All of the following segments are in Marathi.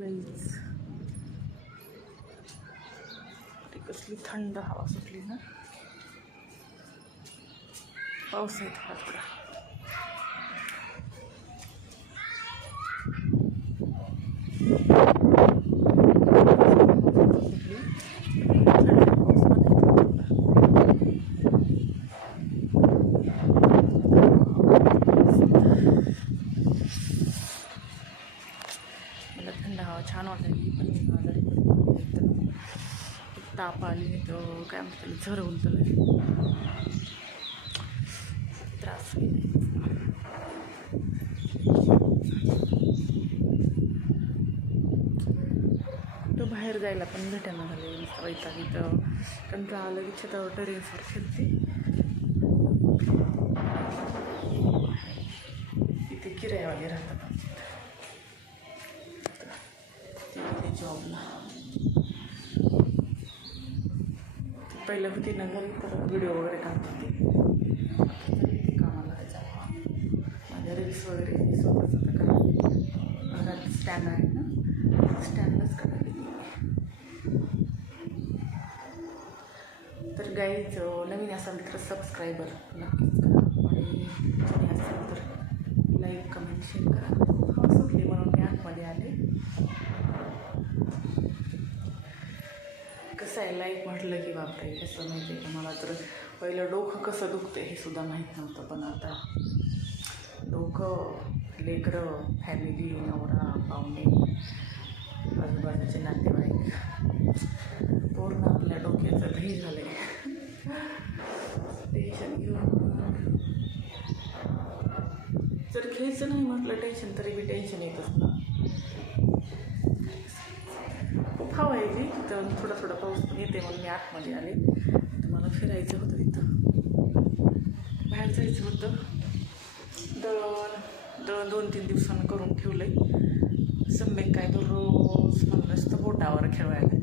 गाईच कसली थंड हवा सुटली ना. पाऊस आहे थोडा थोडा. मला थंड हवा छान वाटली, पण आजारी पडली. ताप आली तर काय म्हणतात झर उलटलं त्रास तो बाहेर जायला पण भेटायला झाले. वैताग इथं कंटाळा आलं की छतावर टेरेसवर फिरते. इथे किरायावाले राहतात ते जॉबला. पहिलं होती ना घरी तर व्हिडिओ वगैरे काढते ते कामाला जायचं. माझ्या रील्स वगैरे मी स्वतःच आता करायला. घरात स्टँड आहे ना, स्टँडलाच करायला. तर गाईज नवीन असाल तर सबस्क्रायबर नक्कीच करा आणि जुने असेल तर लाईक कमेंट शेअर करा. हवा सुटली म्हणून मी आतमध्ये आले. कसं आहे लाईक म्हटलं की बापरे कसं माहिती आहे का, मला तर पहिलं डोकं कसं दुखतं हे सुद्धा माहीत नव्हतं, पण आता डोकं, लेकरं, फॅमिली, नवरा, पाहुणे, आजूबाजूचे नातेवाईक पूर्ण आपल्या डोक्याचं दही झालं आहे. टेन्शन घेऊन जर घ्यायचं नाही म्हटलं टेन्शन तरी बी टेन्शन येतच ना. खूप हवा आहे ती तर थोडा थोडा पाऊस पण येते म्हणून मी आतमध्ये आले. तर मला फिरायचं होतं तिथं, बाहेर जायचं होतं. दळण 2-3 दिवसांनी करून ठेवलं आहे. सम्यक काय दररोज मला नुसतं बोटावर खेळवायला.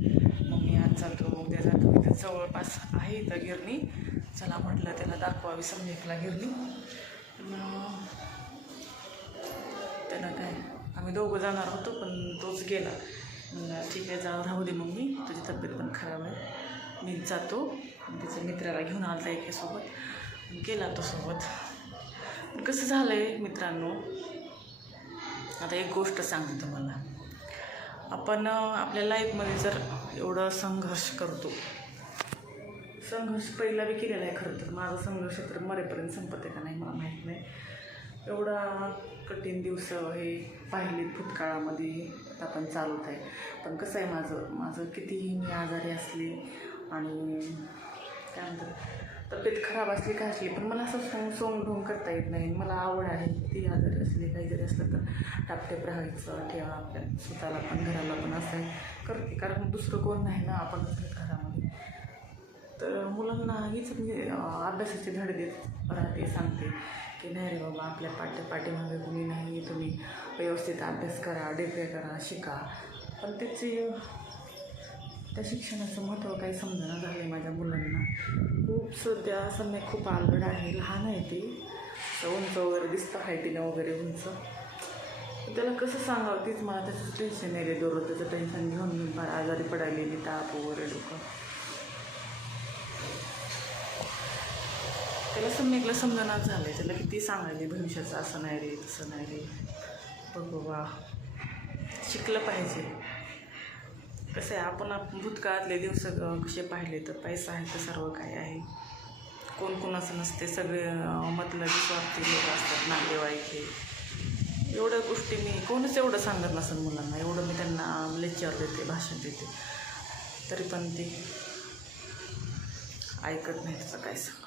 मग मी आज जातो उद्या जातो. इथं जवळपास आहे इथं गिरणी. चला म्हटलं त्याला दाखवावी सम्यकला गिरणी. त्याला काय आम्ही दोघं जाणार होतो पण तोच गेला. ठीक आहे जाऊ राहू दे मग मी, तुझी तब्येत पण खराब आहे, मीच जातो. त्याच्या मित्राला घेऊन आलता एकेसोबत गेला तो सोबत. कसं झालं आहे मित्रांनो, आता एक गोष्ट सांगते तुम्हाला. आपण आपल्या लाईफमध्ये जर एवढं संघर्ष करतो, संघर्ष पहिला बी केलेला आहे खरं तर. माझा संघर्ष तर मरेपर्यंत संपते का नाही मला माहीत नाही. एवढा कठीण दिवस हे पाहिले भूतकाळामध्ये आपण चालवत आहे. पण कसं आहे माझं कितीही मी आजारी असली आणि काय म्हणतात तब्येत खराब असली काय असली पण मला असं सोंग ढोंग करता येत नाही. मला आवड आहे ती आजारी असली काही जरी असलं तर टापटेप राहायचं, ठेवा आपल्या स्वतःला पण घराला पण असं करते. कारण दुसरं कोण नाही ना, आपणच घरामध्ये. तर मुलांना हीच म्हणजे अभ्यासाचे धडे देत राहते, सांगते की नाही रे बाबा आपल्या पाठीमागे कुणी नाही, तुम्ही व्यवस्थित अभ्यास करा, डेफे करा, शिका. पण त्या शिक्षणाचं महत्त्व काही समजणं झालं आहे माझ्या मुलांना. खूप सध्या समय खूप अवघड आहे. लहान आहे ती, उंच वगैरे दिसतं हायटीनं वगैरे उंच. त्याला कसं सांगावं तीच मला त्याचं टेन्शन आहे रे. दररोज त्याचं टेन्शन घेऊन मी फार आजारी पडायलेली, ताप वगैरे डोकं. त्याला सम्यकला समजणार झालं आहे. त्याला किती सांगायले भविष्याचं असं नाही रे तसं नाही रे. बघ बाबा शिकलं पाहिजे. कसं आहे आपण भूतकाळातले दिवस कसे पाहिले तर पैसा आहे तर सर्व काही आहे. कोण कोणाचं नसते, सगळे मतलबी स्वार्थी लोक असतात, नातेवाईक हे. एवढ्या गोष्टी मी कोणच एवढं सांगत नसेल मुलांना. एवढं मी त्यांना लेक्चर देते, भाषण देते, तरी पण ते ऐकत नाही. त्याचं काय सांग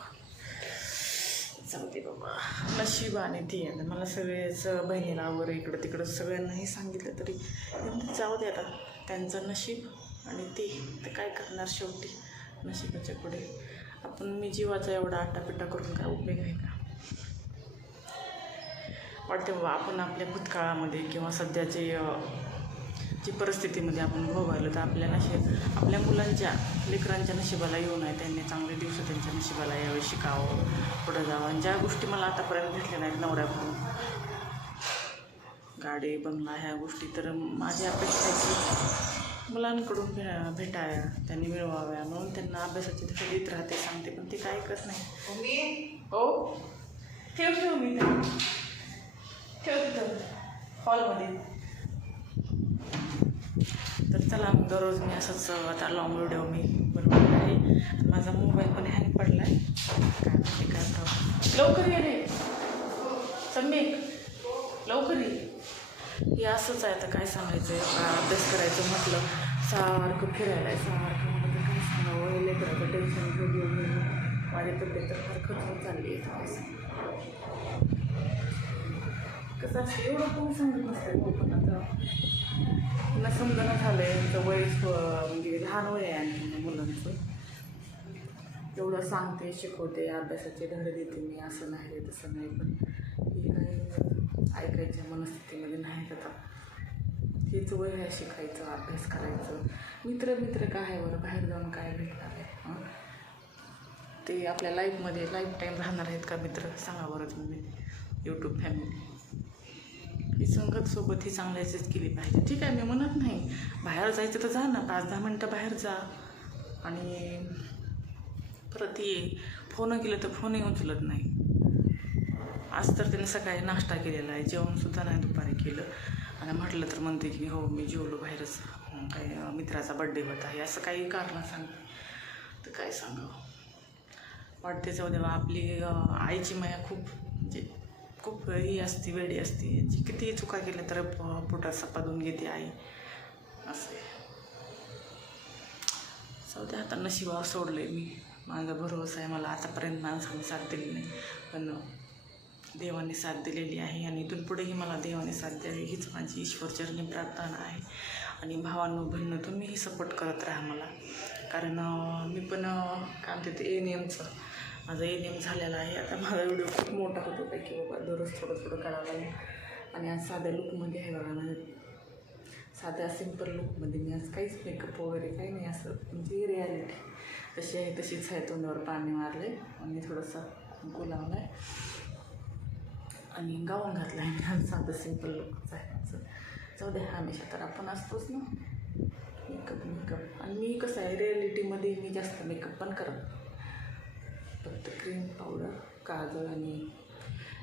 सांगते बाबा नशीब आणि ती आहे. मला सगळेच बहिणीला वगैरे इकडं तिकडं सगळ्यांनाही सांगितलं तरी जाऊ दे आता, त्यांचं नशीब आणि ती तर काय करणार शेवटी नशिबाच्या पुढे. मी जीवाचा एवढा आटापिटा करून काय उपयोग आहे का. वाटते बाबा आपण आपल्या भूतकाळामध्ये किंवा सध्याचे जी परिस्थितीमध्ये आपण भोगायलो तर आपल्या मुलांच्या लेकरांच्या नशिबाला येऊ नये. त्यांनी चांगले दिवस त्यांच्या नशिबाला यावे, शिकावं, पुढं जावं. ज्या गोष्टी मला आतापर्यंत भेटल्या नाहीत नवऱ्याकडून, गाडी बंगला ह्या गोष्टी तर माझी अपेक्षा आहे की मुलांकडून भेटाव्या, त्यांनी मिळवाव्या, म्हणून त्यांना अभ्यासाची धडे देत राहते, सांगते, पण ते काय ऐकत नाही. हो ठेव मी ठेव तिथं हॉलमध्ये. तर चला मग दररोज मी असंच आता लॉंग व्हिडिओ मी बनवणार आहे. माझा मोबाईल पण हँग पडला आहे, काय माहिती काय प्रॉब्लेम. लवकर ये रे सम्यक, लवकर ये. हे असंच आहे, आता काय सांगायचं आहे. अभ्यास करायचं म्हटलं सारखं फिरायला आहे, सारखं म्हटलं काय सांगावं. लेकराचं टेन्शन घेऊन माझी तब्येत तर फार खचून चालली आहे. काय कसं असं एवढं कोण सांगत नसतं, पण आता पुन्हा समजणं झालं आहे. आमचं वय म्हणजे लहान वय आहे आणखी मुलांचं. एवढं सांगते, शिकवते, अभ्यासाचे धडे देते मी, असं नाही रे तसं नाही, पण हे काही ऐकायच्या मनस्थितीमध्ये नाहीत. आता हेच वय आहे शिकायचं, अभ्यास करायचं. मित्र काय आहे बरं, बाहेर जाऊन काय भेटणार आहे? ते आपल्या लाईफमध्ये लाईफ टाईम राहणार आहेत का मित्र? सांगा बरं तुम्ही. यूट्यूब फॅमिली ही संगतसोबत ही चांगल्याचीच केली पाहिजे. ठीक आहे, मी म्हणत नाही बाहेर जायचं तर जा ना, 5-10 मिनटं बाहेर जा आणि परत ये. फोन केलं तर फोनही उचलत नाही. आज तर त्याने सकाळी नाश्ता केलेला आहे, जेवणसुद्धा नाही दुपारी केलं, आणि म्हटलं तर म्हणते की हो मी जेवलो बाहेरच, काही मित्राचा बड्डे होता आहे, असं काही कारण सांगते. तर काय सांगावं, वाटते जाऊ देवा. आपली आईची माया खूप ही असते, वेडी असते. जी किती चुका केल्या तर पोटात सपादून घेते आई, असं आहे. जाऊ दे, आता नशिबावर सोडलं आहे मी. माझा भरोसा आहे, मला आतापर्यंत माणसाने साथ दिली नाही, पण देवाने साथ दिलेली आहे, आणि इथून पुढेही मला देवाने साथ द्यावी हीच माझी ईश्वरचरणी प्रार्थना आहे. आणि भावांनो बहिणींनो, तुम्हीही सपोर्ट करत राहा मला, कारण मी पण काय म्हणते ते ANMचं माझं ANM झालेलं आहे. आता माझा व्हिडिओ खूप मोठा होतो काय की बाबा, दररोज थोडं करावं लागेल. आणि आज साध्या लुकमध्ये आहे बघा, म्हणजे साध्या सिम्पल लुकमध्ये मी आज काहीच मेकअप वगैरे काही नाही, असं म्हणजे रिॲलिटी तशी आहे तशीच आहे. तोंडावर पाणी मारले आणि थोडंसं कुंकू लावला आहे आणि गाऊन घातला आहे. मी साधं सिम्पल लुकच आहे असं. जाऊ दे, हमेशा तर आपण असतोच ना मेकअप. आणि मी कसं आहे, रिॲलिटीमध्ये मी जास्त मेकअप पण करत, फक्त क्रीम पावडर, काजळ आणि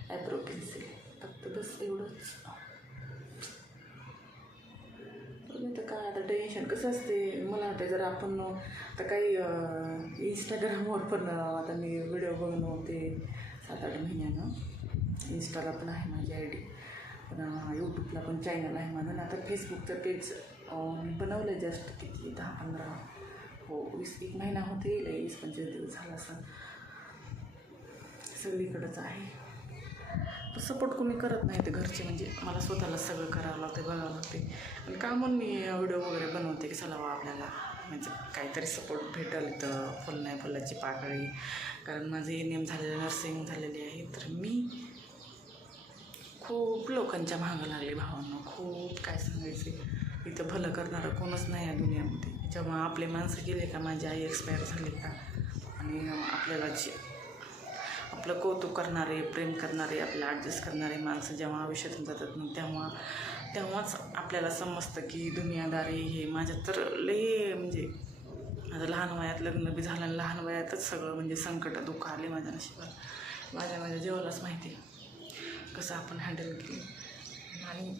ॲब्रो पेन्सिल, फक्त बस एवढंच. तर काय आता टेन्शन कसं असते, मला वाटतं जर आपण आता काही इंस्टाग्रामवर पण आता मी व्हिडिओ बनवते 7-8 महिन्यानं. इंस्टाला पण आहे माझी ID, पण यूट्यूबला पण चॅनल आहे माझं. आता फेसबुकचं पेज मी बनवलं जस्ट किती 10-15 हो 20-1 महिना होते, 20-25 दिवस झाला असं. सगळीकडंच आहे, सपोर्ट कोणी करत नाही ते घरचे, म्हणजे मला स्वतःला सगळं करावं लागते, बघावं लागते. पण का म्हणून मी व्हिडिओ वगैरे बनवते की चला आपल्याला म्हणजे काहीतरी सपोर्ट भेटेल. तर फुल नाही फुलाची पाकळी, कारण माझं ANM झालेलं, नर्सिंग झालेली आहे. तर मी खूप लोकांच्या मागं लागले भावांना, खूप काय सांगायचे. इथं भलं करणारं कोणच नाही आहे दुनियामध्ये. जेव्हा आपले माणसं गेले का, माझी आई एक्सपायर झाली का, आणि आपल्याला जे आपलं कौतुक करणारे, प्रेम करणारे, आपल्याला ॲडजस्ट करणारे माणसं जेव्हा आयुष्यातून जातात मग तेव्हाच आपल्याला समजतं की दुनियादारी हे. माझ्या तर लई म्हणजे माझं लहान वयात लग्न बी झालं, लहान वयातच सगळं म्हणजे संकट दुःख आले माझ्या नशिबात. माझ्या जीवालाच माहिती कसं आपण हँडल केलं. आणि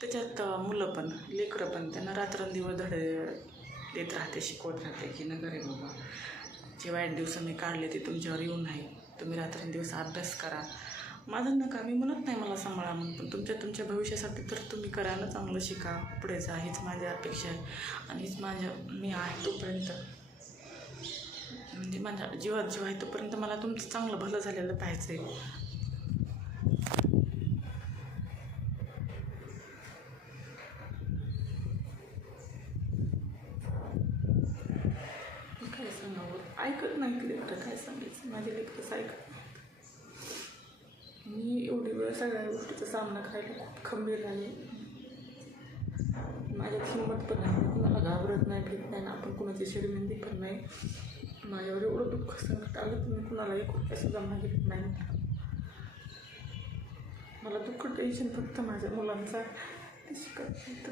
त्याच्यात मुलं पण, लेकरं पण, त्यांना रात्रंदिवस धडे देत राहते, शिकवत राहते की नका रे बाबा, जे वाईट दिवस मी काढले ते तुमच्यावर येऊ नाही, तुम्ही रात्रंदिवस अभ्यास करा. माझं नका, मी म्हणत नाही मला सांभाळा म्हणून, पण तुमच्या भविष्यासाठी तर तुम्ही करा ना, चांगलं शिका, पुढे जा, हीच माझी अपेक्षा आहे. आणि हीच मी आहे तोपर्यंत, म्हणजे माझ्या जीवात जीव आहे तोपर्यंत मला तुमचं चांगलं भलं झालेलं पाहिजे. काय सांगावं, ऐकत नाही लेकरं, काय सांगायचं, माझे लेकरंच ऐकत नाही. मी एवढी वेळ सगळ्या गोष्टीचा सामना करायला खूप खंबीर आहे. माझ्यात हिंमत पण नाही, कुणाला घाबरत नाही, भीत नाही ना, आपण कुणाची शर्मिंदी पण नाही. माझ्यावर एवढं दुःख संकट आलं तर मी कुणाला एक रुपया सुद्धा मागितलं नाही. मला दुःख टेन्शन फक्त माझ्या मुलांचा. ते शिकत नाहीत,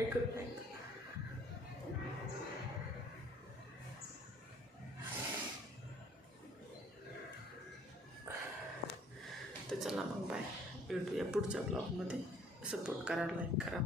ऐकत नाहीत. तर चला मग बाय, भेटूया पुढच्या ब्लॉगमध्ये. सपोर्ट करा, लाईक करा.